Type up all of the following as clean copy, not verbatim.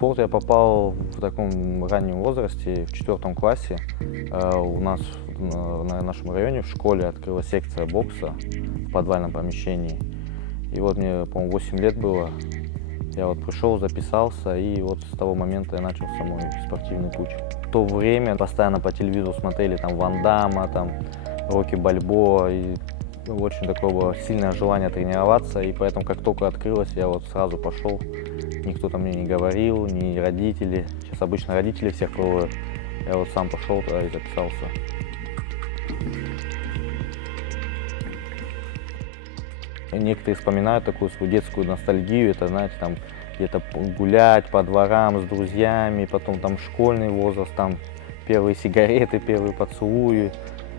спорт я попал в таком раннем возрасте, в 4 классе. У нас на нашем районе в школе открылась секция бокса в подвальном помещении. И вот мне, по-моему, 8 лет было. Я вот пришел, записался, и вот с того момента я начался мой спортивный путь. В то время постоянно по телевизору смотрели там Ван Дамма, там Рокки Бальбоа, и очень такое было сильное желание тренироваться, и поэтому как только открылось, я вот сразу пошел. Никто там мне не говорил, ни родители. Сейчас обычно родители всех проводят. Я вот сам пошел туда и записался. Некоторые вспоминают такую свою детскую ностальгию, это, знаете, там где-то гулять по дворам с друзьями, потом там школьный возраст, там первые сигареты, первые поцелуи.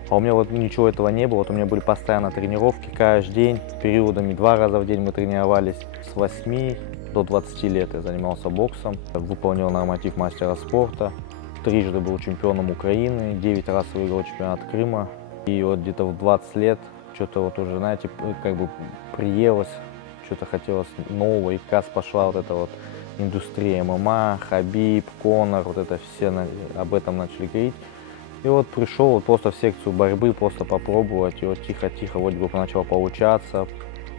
А у меня вот ничего этого не было, вот у меня были постоянно тренировки каждый день, периодами 2 раза в день мы тренировались. С 8 до 20 лет я занимался боксом, выполнил норматив мастера спорта, трижды был чемпионом Украины, 9 раз выиграл чемпионат Крыма. И вот где-то в 20 лет что-то вот уже, знаете, как бы приелось, что-то хотелось нового, и как раз пошла вот эта вот индустрия ММА, Хабиб, Конор, вот это все об этом начали говорить. И вот пришел вот просто в секцию борьбы, просто попробовать, и вот тихо-тихо вроде бы начало получаться.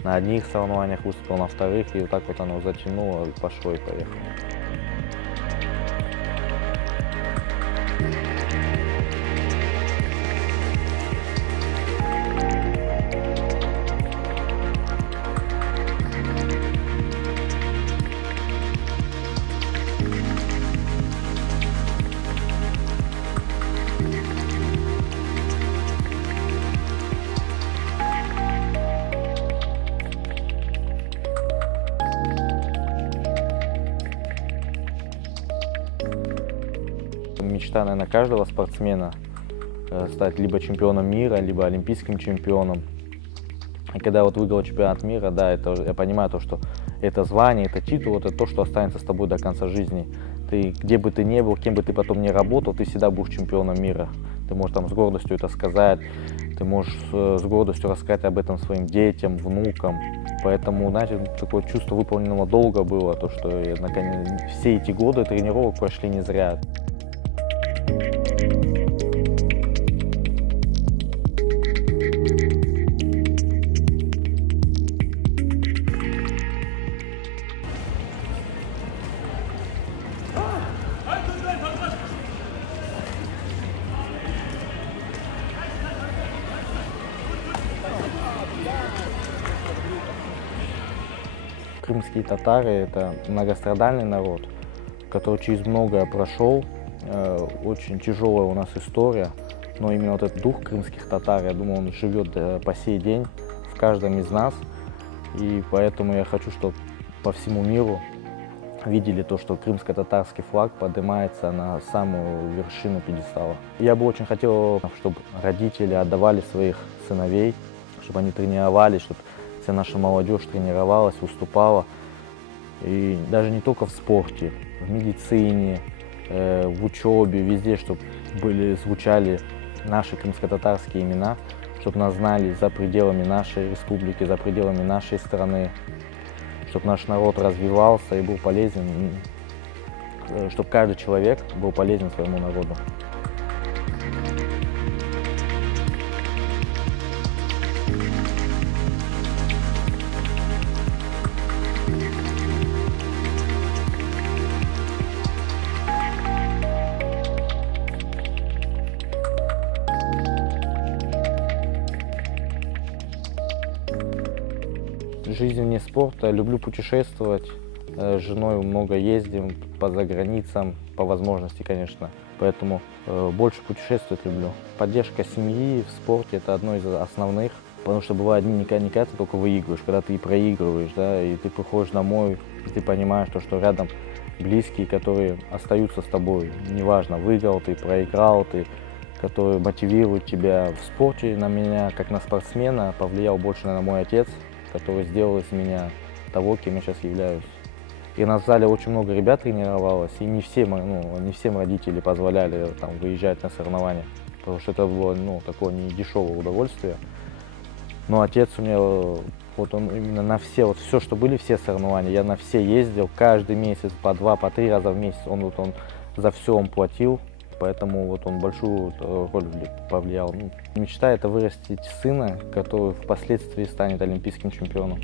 На одних соревнованиях выступил, на вторых, и вот так вот оно затянуло, и пошло, и поехало. Мечта, наверное, каждого спортсмена стать либо чемпионом мира, либо олимпийским чемпионом. И когда вот выиграл чемпионат мира, да, это, я понимаю то, что это звание, это титул, это то, что останется с тобой до конца жизни. Ты, где бы ты ни был, кем бы ты потом ни работал, ты всегда будешь чемпионом мира. Ты можешь там с гордостью это сказать, ты можешь с гордостью рассказать об этом своим детям, внукам. Поэтому, знаете, такое чувство выполненного долга было, то, что наконец, все эти годы тренировок прошли не зря. Крымские татары – это многострадальный народ, который через многое прошел. Очень тяжелая у нас история, но именно вот этот дух крымских татар, я думаю, он живет по сей день в каждом из нас. И поэтому я хочу, чтобы по всему миру видели то, что крымско-татарский флаг поднимается на самую вершину пьедестала. Я бы очень хотел, чтобы родители отдавали своих сыновей, чтобы они тренировались, чтобы вся наша молодежь тренировалась, выступала. И даже не только в спорте, в медицине, в учебе, везде, чтобы звучали наши крымско-татарские имена, чтобы нас знали за пределами нашей республики, за пределами нашей страны, чтобы наш народ развивался и был полезен, чтобы каждый человек был полезен своему народу. Жизнь вне спорта. Люблю путешествовать. С женой много ездим по заграницам, по возможности, конечно. Поэтому больше путешествовать люблю. Поддержка семьи в спорте – это одно из основных. Потому что бывает не когда ты только выигрываешь, когда ты и проигрываешь, да, и ты приходишь домой, и ты понимаешь, что рядом близкие, которые остаются с тобой. Неважно, выиграл ты, проиграл ты, которые мотивируют тебя. В спорте на меня, как на спортсмена, повлиял больше, наверное, мой отец, который сделал из меня того, кем я сейчас являюсь. И на зале очень много ребят тренировалось, и не всем родители позволяли там выезжать на соревнования, потому что это было такое не дешевое удовольствие. Но отец у меня Вот он именно на все, вот все, что были, все соревнования, я на все ездил, каждый месяц, по 2, по 3 раза в месяц, он за все он платил, поэтому вот он большую роль повлиял. Ну, мечта — это вырастить сына, который впоследствии станет олимпийским чемпионом.